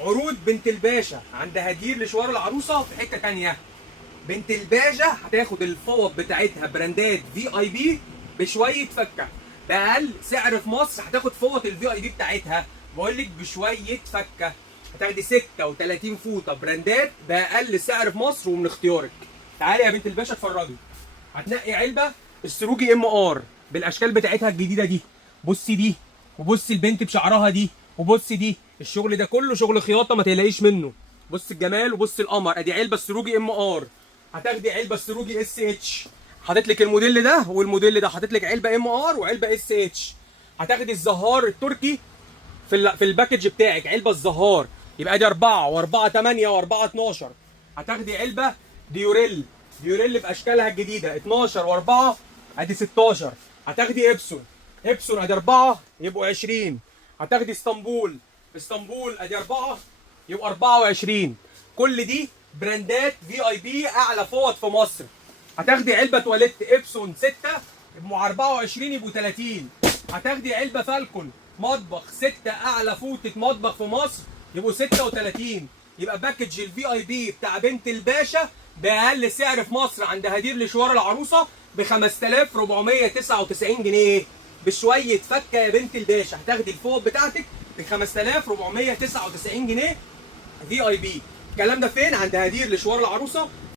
عروض بنت الباشا عند هدير لشوار العروسه في حته تانيه. بنت الباشا هتاخد الفوط بتاعتها براندات في اي بي بشويه فكه، باقل سعر في مصر هتاخد فوط الفي اي بي بتاعتها، بقول لك بشويه فكه. هتاخدي 36 فوطه براندات باقل سعر في مصر ومن اختيارك. تعالي يا بنت الباشا اتفرجي. هتنقي علبه السروجي ام ار بالاشكال بتاعتها الجديده دي. بصي دي، وبصي البنت بشعرها دي، وبصي دي. الشغل ده كله شغل خياطه ما تقلقيش منه. بص الجمال وبص القمر. ادي علبه السروجي ام ار. هتاخدي علبه السروجي اس اتش، حاطط لك الموديل ده والموديل ده، حاطط لك علبه ام ار وعلبه اس اتش. هتاخدي الزهار التركي في الباكج بتاعك، علبه الزهار. يبقى دي 4 و4 8 و4 12. هتاخدي علبه ديوريل، ديوريل باشكالها الجديده 12 و4 ادي 16. هتاخدي ابسون، ابسون ادي 4 يبقوا 20. هتاخدي اسطنبول، اسطنبول ادي 4 يبقوا 24. كل دي براندات في اي بي اعلى فوط في مصر. هتاخدي علبه تواليت ابسون 6 يبقوا 24 يبقوا 30. هتاخدي علبه فالكون مطبخ 6 اعلى فوطه مطبخ في مصر يبقوا 36. يبقى باكج الفي اي بي بتاع بنت الباشا باقل سعر في مصر عند هدير لشوار العروسه ب 5499 جنيه بشويه فكه يا بنت الباشا. هتاخدي الفوط بتاعتك ب 5499 جنيه في اي بي. الكلام ده فين؟ عند هدير لشوار العروسه